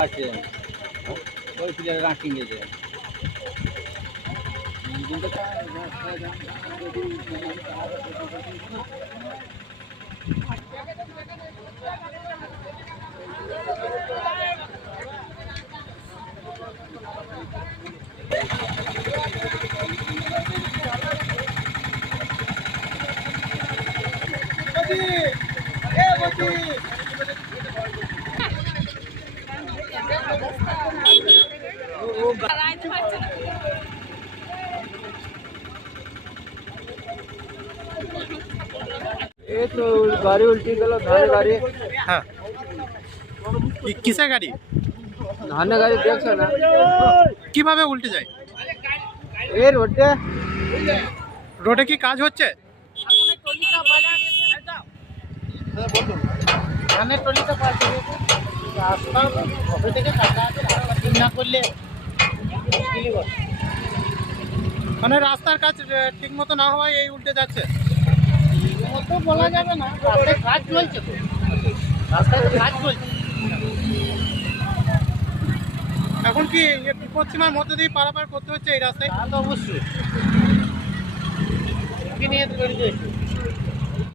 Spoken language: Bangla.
আছে ওই প্লেয়ার রাকিং গেছে ये तो गाड़ी उल्टी गलो धान गाड़ी हाँ किसের গাড়ি धान गाड़ी देखছো ना কিভাবে উল্টে যায় ए रोडे রোডে কি কাজ হচ্ছে ধানের টলিটা পাস রাস্তা কবে থেকে কাটা আছে রাস্তা ঠিক না করলে মুশকিলই বটে মানে রাস্তার কাজ ঠিক মতো না হওয়ায় এই উল্টে যাচ্ছে মতো বলা যাবে না রাস্তায় কাজ চলছে তো রাস্তায় তো কাজ চলছে এখন কি বিপদ সীমার মধ্যে দিয়ে পারাপার করতে হচ্ছে এই রাস্তায় তা তো অবশ্যই কি নিয়ে তৈরি হয়েছে